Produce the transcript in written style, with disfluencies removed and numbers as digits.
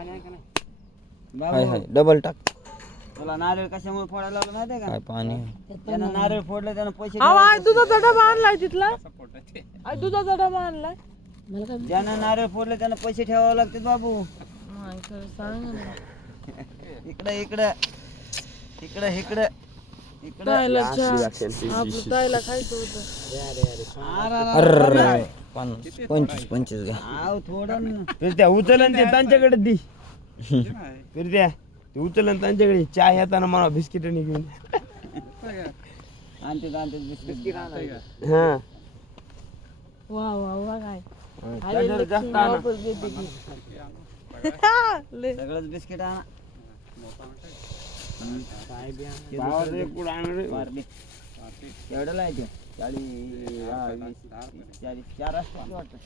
हाय हाय double टाक. तुला नारळ कशामुळे फोडायला लावलं माहिती आहे काय का? पाणी. त्यानं नारळ फोडलं त्यानं पैसे दुधाचा डबा आणलाय तिथला. दुधाचा डबा आणलाय. ज्यानं नारळ फोडलं त्यानं पैसे ठेवावे लागते बाबू. सांग ना. इकडे इकडे इकडे इकडे इकडे ताईला ताईला खायचं होतं. अरे 25 घ्या. आव थोडं फिरत्या उचलन ते त्यांच्याकडे दी. फिरत्या ते उचलन त्यांच्याकडे चहा येताना मला बिस्किट घेऊन. आणते आणते बिस्किट हा वा वा वा काय त्याच्यावर जास्त आणा. सगळंच बिस्किट आणा. भावाचं एक पुढं आणा रे. पार्ले एवढ्याला आहे ते 40 40 4 असतात वाटतं.